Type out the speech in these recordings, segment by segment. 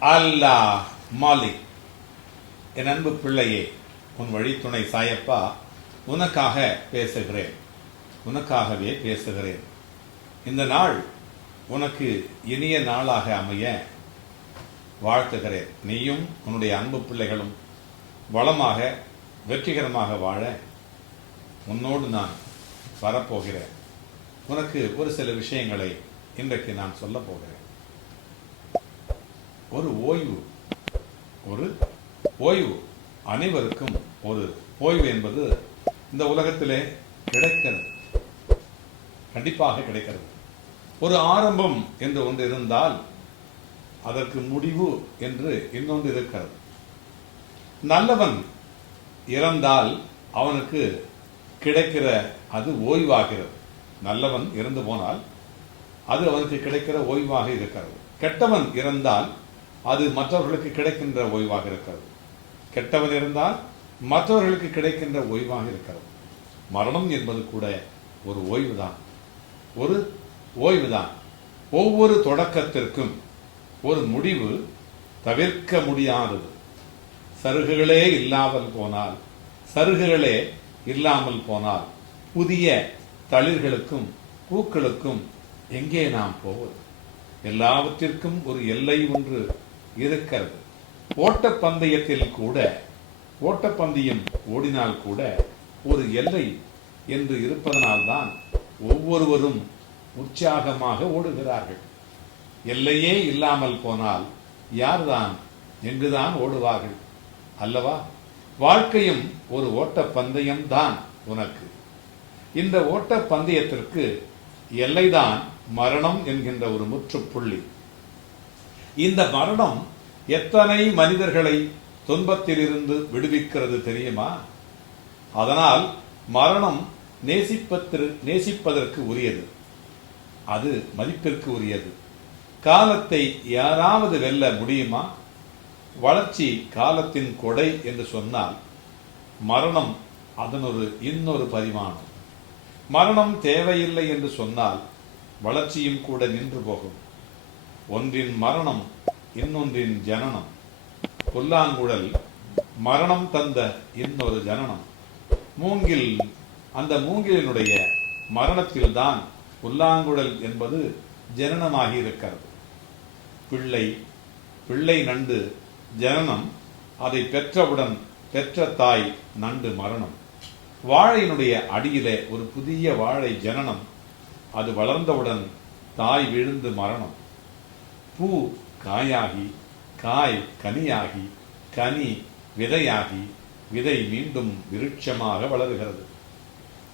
அல்லாஹ் மாலிக். என் அன்பு பிள்ளையே உன் வழித்துணை சாயப்பா உனக்காக பேசுகிறேன். உனக்காகவே பேசுகிறேன். இந்த நாள் உனக்கு இனிய நாளாக அமைய வாழ்த்துகிறேன். நீயும் உன்னுடைய அன்பு பிள்ளைகளும் வளமாக வெற்றிகரமாக வாழ உன்னோடு நான் வரப்போகிறேன். உனக்கு ஒரு சில விஷயங்களை இன்றைக்கு நான் சொல்லப் போகிறேன். ஒரு ஓய்வு ஒரு ஓய்வு. அனைவருக்கும் ஒரு ஓய்வு என்பது இந்த உலகத்திலே கிடைக்கிறது. கண்டிப்பாக கிடைக்கிறது. ஒரு ஆரம்பம் என்று ஒன்று இருந்தால் அதற்கு முடிவு என்று இன்னொன்று இருக்கிறது. நல்லவன் இறந்தால் அவனுக்கு கிடைக்கிற அது ஓய்வாகிறது. நல்லவன் இறந்து போனால் அது அவனுக்கு கிடைக்கிற ஓய்வாக இருக்கிறது. கெட்டவன் இறந்தால் அது மற்றவர்களுக்கு கிடைக்கின்ற ஓய்வாக இருக்கிறது. கெட்டவன் இருந்தால் மற்றவர்களுக்கு கிடைக்கின்ற ஓய்வாக இருக்கிறது. மரணம் என்பது கூட ஒரு ஓய்வு தான் ஒரு ஓய்வு தான் ஒவ்வொரு தொடக்கத்திற்கும் ஒரு முடிவு தவிர்க்க முடியாதது. சருகுகளே இல்லாமல் போனால் சருகுகளே இல்லாமல் போனால் புதிய தளிர்களுக்கும் பூக்களுக்கும் எங்கே நாம் போவது? எல்லாவற்றிற்கும் ஒரு எல்லை ஒன்று இருக்கிறது. ஓட்டப்பந்தயத்தில் கூட ஓட்டப்பந்தயம் ஓடினால் கூட ஒரு எல்லை என்று இருப்பதனால்தான் ஒவ்வொருவரும் உற்சாகமாக ஓடுகிறார்கள். எல்லையே இல்லாமல் போனால் யார்தான் எங்குதான் ஓடுவார்கள்? அல்லவா? வாழ்க்கையும் ஒரு ஓட்ட தான் உனக்கு. இந்த ஓட்ட பந்தயத்திற்கு எல்லைதான் மரணம் என்கின்ற ஒரு முற்றுப்புள்ளி. இந்த மரணம் எத்தனை மனிதர்களை துன்பத்திலிருந்து விடுவிக்கிறது தெரியுமா? அதனால் மரணம் நேசிப்பத்திற்கு நேசிப்பதற்கு உரியது. அது மதிப்பிற்கு உரியது. காலத்தை யாராவது வெல்ல முடியுமா? வளர்ச்சி காலத்தின் கொடை என்று சொன்னால் மரணம் அதனொரு இன்னொரு பரிமாணம். மரணம் தேவையில்லை என்று சொன்னால் வளர்ச்சியும் கூட நின்று போகும். ஒன்றின் மரணம் இன்னொன்றின் ஜனனம். புல்லாங்குழல் மரணம் தந்த இன்னொரு ஜனனம். மூங்கில் அந்த மூங்கிலினுடைய மரணத்தில்தான் புல்லாங்குழல் என்பது ஜனனமாகி இருக்கிறது. பிள்ளை பிள்ளை நண்டு ஜனனம் அதை பெற்றவுடன் பெற்ற தாய் நண்டு மரணம். வாழையினுடைய அடியிலே ஒரு புதிய வாழை ஜனனம் அது வளர்ந்தவுடன் தாய் விழுந்து மரணம். பூ காயாகி காய் கனியாகி கனி விதையாகி விதை மீண்டும் விருட்சமாக வளருகிறது.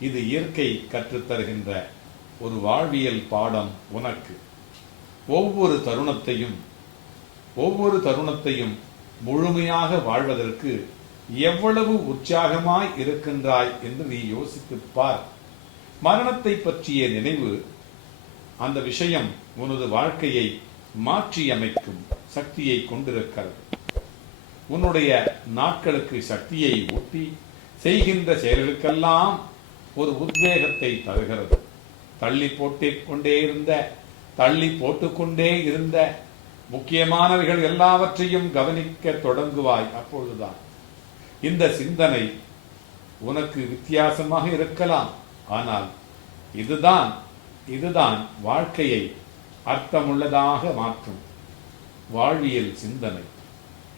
இது இயற்கை கற்றுத்தருகின்ற ஒரு வாழ்வியல் பாடம் உனக்கு. ஒவ்வொரு தருணத்தையும் ஒவ்வொரு தருணத்தையும் முழுமையாக வாழ்வதற்கு எவ்வளவு உற்சாகமாய் இருக்கின்றாய் என்று நீ யோசித்துப் பார். மரணத்தை பற்றிய நினைவு அந்த விஷயம் உனது வாழ்க்கையை மாற்றியமைக்கும் சக்தியை கொண்டிருக்கிறது. உன்னுடைய நாட்களுக்கு சக்தியை ஊட்டி செய்கின்ற செயல்களுக்கெல்லாம் ஒரு உத்வேகத்தை தருகிறது. தள்ளி போட்டுக் கொண்டே இருந்த தள்ளி போட்டுக்கொண்டே இருந்த முக்கியமானவைகள் எல்லாவற்றையும் கவனிக்க தொடங்குவாய் அப்பொழுதுதான். இந்த சிந்தனை உனக்கு வித்தியாசமாக இருக்கலாம். ஆனால் இதுதான் இதுதான் வாழ்க்கையை அர்த்தமுள்ளதாக மாற்றும். வாழ்வியல் சிந்தனை.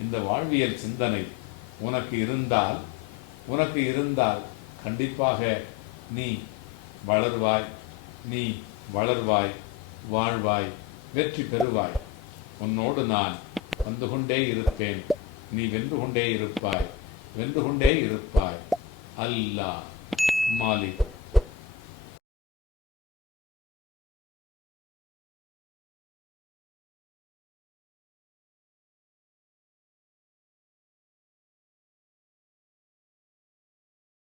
இந்த வாழ்வியல் சிந்தனை உனக்கு இருந்தால் உனக்கு இருந்தால் கண்டிப்பாக நீ வளர்வாய் நீ வளர்வாய் வாழ்வாய் வெற்றி பெறுவாய். உன்னோடு நான் வந்து கொண்டே இருப்பேன். நீ வென்று கொண்டே இருப்பாய் வென்று கொண்டே இருப்பாய். அல்லா மாலிக்.